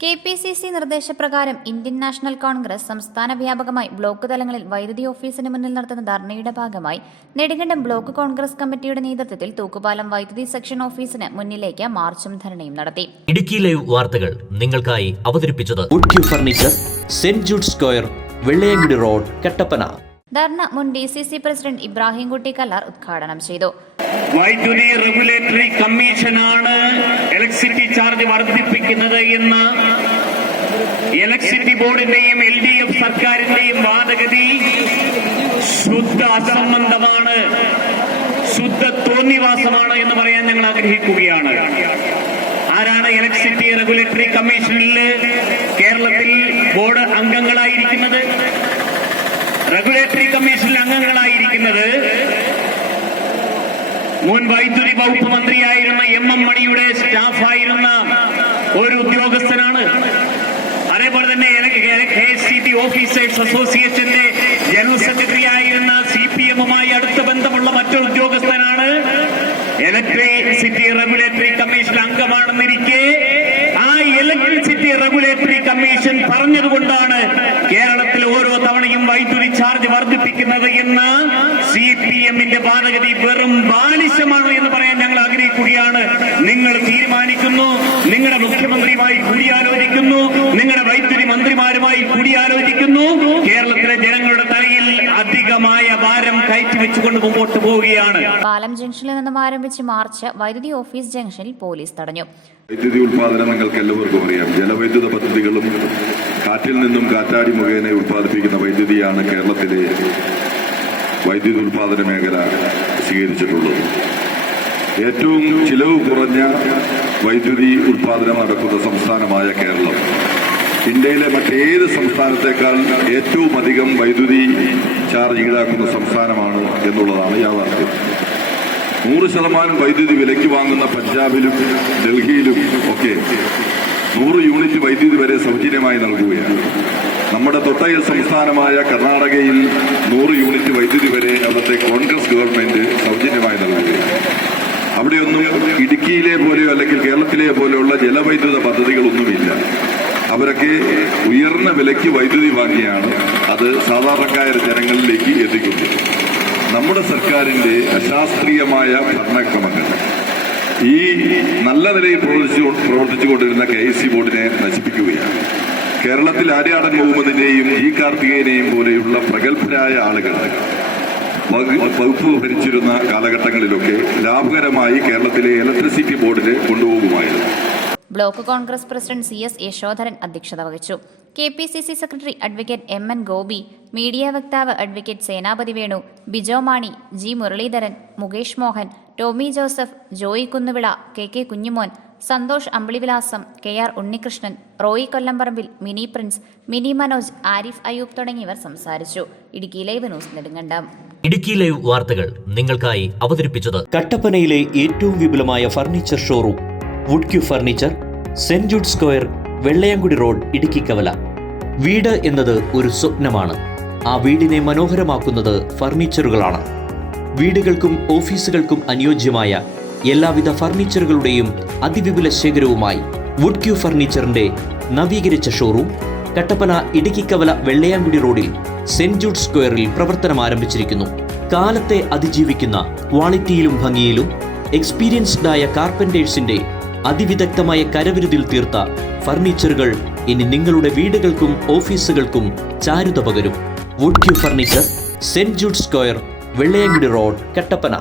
K P C C നിർദ്ദേശപ്രകാരം Indian National Congress സംസ്ഥാന വ്യാപകമായി ബ്ലോക്ക് തലങ്ങളിൽ വൈദ്യുതി ഓഫീസിന് മുന്നിൽ നടത്തുന്ന ധർണയുടെ ഭാഗമായി നെടുങ്കണ്ടം ബ്ലോക്ക് കോൺഗ്രസ് കമ്മിറ്റിയുടെ നേതൃത്വത്തിൽ തൂക്കുപാലം വൈദ്യുതി സെക്ഷൻ ഓഫീസിന് മുന്നിലേക്ക് മാർച്ചും ധർണയും നടത്തി. ഇടുക്കി ലൈവ് വാർത്തകൾ നിങ്ങൾക്കായി അവതരിപ്പിച്ചത് furniture saint Jude square Vellayamkudi road Kattappana. ധർണ മുൻ D C C president Ibrahimkutty Kallar ഉദ്ഘാടനം ചെയ്തു. വൈദ്യുതി റെഗുലേറ്ററി കമ്മീഷനാണ് ഇലക്ട്രിസിറ്റി ചാർജ് വർദ്ധിപ്പിക്കുന്നത് എന്ന്. ഇലക്ട്രിസിറ്റി ബോർഡിന്റെയും എൽ ഡി എഫ് സർക്കാരിന്റെയും വാദഗതി ശുദ്ധ അസംബന്ധമാണ്. ശുദ്ധ തോന്നിവാസമാണ് എന്ന് പറയാൻ ഞങ്ങൾ ആഗ്രഹിക്കുകയാണ്. ആരാണ് ഇലക്ട്രിസിറ്റി റെഗുലേറ്ററി കമ്മീഷനിൽ കേരളത്തിൽ ബോർഡ് അംഗങ്ങളായിരിക്കുന്നത്? റെഗുലേറ്ററി കമ്മീഷനിൽ അംഗങ്ങളായിരിക്കുന്നത് മുൻ വൈദ്യുതി വകുപ്പ് മന്ത്രിയായിരുന്ന എം എം മണിയുടെ സ്റ്റാഫായിരുന്ന ഒരു ഉദ്യോഗസ്ഥനാണ്. അതേപോലെ തന്നെ K S C B officers അസോസിയേഷന്റെ ജനറൽ സെക്രട്ടറി ആയിരുന്ന സി പി എമ്മുമായി അടുത്ത ബന്ധമുള്ള മറ്റൊരു ഉദ്യോഗസ്ഥനാണ്. ഇലക്ട്രിസിറ്റി റെഗുലേറ്ററി കമ്മീഷൻ അംഗമാണെന്നിരിക്കെ ആ ഇലക്ട്രിസിറ്റി റെഗുലേറ്ററി കമ്മീഷൻ പറഞ്ഞതുകൊണ്ടാണ് കേരളത്തിൽ ഓരോ തവണയും വൈദ്യുതി ചാർജ് വർദ്ധിപ്പിക്കുന്നത് എന്ന് സി പി എമ്മിന്റെ വാദഗതി വെറും ബാലിശമാണ് എന്ന് പറയാൻ ഞങ്ങൾ ആഗ്രഹിക്കുകയാണ്. നിങ്ങൾ തീരുമാനിക്കുന്നു. നിങ്ങളുടെ മുഖ്യമന്ത്രിയുമായി കൂടിയാലോചിക്കുന്നു. നിങ്ങളുടെ വൈദ്യുതി മന്ത്രിമാരുമായി കൂടിയാലോചിക്കുന്നു. കേരളത്തിലെ ജനങ്ങളുടെ തലയിൽ അധികമായ ഭാരം കയറ്റി വെച്ചുകൊണ്ട് മുമ്പോട്ട് പോവുകയാണ്. പാലം ജംഗ്ഷനിൽ നിന്നും ആരംഭിച്ച് മാർച്ച് വൈദ്യുതി ഓഫീസ് ജംഗ്ഷനിൽ പോലീസ് തടഞ്ഞു. വൈദ്യുതി ഉൽപാദനം നിങ്ങൾക്ക് എല്ലാവർക്കും അറിയാം. ജലവൈദ്യുത പദ്ധതികളും കാറ്റിൽ നിന്നും കാറ്റാടി മുഖേന ഉൽപ്പാദിപ്പിക്കുന്ന വൈദ്യുതിയാണ് കേരളത്തിലെ വൈദ്യുതി ഉൽപാദന മേഖല സ്വീകരിച്ചിട്ടുള്ളത്. ഏറ്റവും ചിലവ് കുറഞ്ഞ വൈദ്യുതി ഉൽപാദനം നടക്കുന്ന സംസ്ഥാനമായ കേരളം. ഇന്ത്യയിലെ മറ്റേത് സംസ്ഥാനത്തേക്കാൾ ഏറ്റവും അധികം വൈദ്യുതി ചാർജ് ഈടാക്കുന്ന സംസ്ഥാനമാണ് എന്നുള്ളതാണ് യാഥാർത്ഥ്യം. നൂറ് ശതമാനം വൈദ്യുതി വിലയ്ക്ക് വാങ്ങുന്ന പഞ്ചാബിലും ഡൽഹിയിലും ഒക്കെ നൂറ് യൂണിറ്റ് വൈദ്യുതി വരെ സൗജന്യമായി നൽകുകയാണ്. നമ്മുടെ തൊട്ടയ സംസ്ഥാനമായ കർണാടകയിൽ നൂറ് യൂണിറ്റ് വൈദ്യുതി വരെ അവിടുത്തെ കോൺഗ്രസ് ഗവൺമെന്റ് സൗജന്യമായി നൽകുകയാണ്. അവിടെയൊന്നും ഇടുക്കിയിലെ പോലെയോ അല്ലെങ്കിൽ കേരളത്തിലെ പോലെയുള്ള ജലവൈദ്യുത പദ്ധതികളൊന്നുമില്ല. അവരൊക്കെ ഉയർന്ന വിലയ്ക്ക് വൈദ്യുതി വാങ്ങിയാണ് അത് സാധാരണക്കാരായ ജനങ്ങളിലേക്ക് എത്തിക്കുന്നത്. നമ്മുടെ സർക്കാരിന്റെ അശാസ്ത്രീയമായ ഭരണക്രമങ്ങൾ. ഈ നല്ല നിലയിൽ പ്രവർത്തിച്ചു പ്രവർത്തിച്ചുകൊണ്ടിരുന്ന കെ ഐ സി ബോർഡിനെ നശിപ്പിക്കുകയാണ് കേരളത്തിൽ ആര്യാടൻ മുഹമ്മദിനെയും ഈ കാർത്തികേയനെയും പോലെയുള്ള പ്രഗത്ഭരായ ആളുകൾ വകുപ്പ് ഭരിച്ചിരുന്ന കാലഘട്ടങ്ങളിലൊക്കെ ലാഭകരമായി കേരളത്തിലെ ഇലക്ട്രിസിറ്റി ബോർഡിനെ കൊണ്ടുപോകുമായിരുന്നു. Block Congress president C S Yashodharan അധ്യക്ഷത വഹിച്ചു. K P C C secretary advocate M N Gopi media വക്താവ് advocate Senapathi Venu Bijo Mani G Muraleedharan Mukesh Mohan Tomy Joseph Joy Kunnuvila K K Kunjumon Santhosh Ambilivilasam K R Unnikrishnan Roy Kollamparambil Mini Prince Mini Manoj Arif Ayub തുടങ്ങിയവർ സംസാരിച്ചു. Idukki live news Nedumkandam. Idukki live വാർത്തകൾ നിങ്ങൾക്കായി അവതരിപ്പിച്ചത് കട്ടപ്പനയിലെ ഏറ്റവും വിപുലമായ furniture showroom wood Q furniture saint Jude square Vellayamkudi road Idukki Kavala. വീട് എന്നത് ഒരു സ്വപ്നമാണ്. ആ വീടിനെ മനോഹരമാക്കുന്നത് ഫർണിച്ചറുകളാണ്. വീടുകൾക്കും ഓഫീസുകൾക്കും അനുയോജ്യമായ എല്ലാവിധ ഫർണിച്ചറുകളുടെയും അതിവിപുല ശേഖരവുമായി വുഡ് ക്യൂ ഫർണിച്ചറിന്റെ നവീകരിച്ച ഷോറൂം കട്ടപ്പന ഇടുക്കിക്കവല വെള്ളയാങ്കുടി റോഡിൽ സെന്റ് ജൂഡ് സ്ക്വയറിൽ പ്രവർത്തനം ആരംഭിച്ചിരിക്കുന്നു. കാലത്തെ അതിജീവിക്കുന്ന ക്വാളിറ്റിയിലും ഭംഗിയിലും എക്സ്പീരിയൻസ്ഡായ കാർപ്പന്റേഴ്സിന്റെ അതിവിദഗ്ധമായ കരവിരുതിൽ തീർത്ത ഫർണിച്ചറുകൾ ഇനി നിങ്ങളുടെ വീടുകൾക്കും ഓഫീസുകൾക്കും ചാരുത പകരും. Wood Q furniture saint Jude square Vellayamkudi road Kattappana.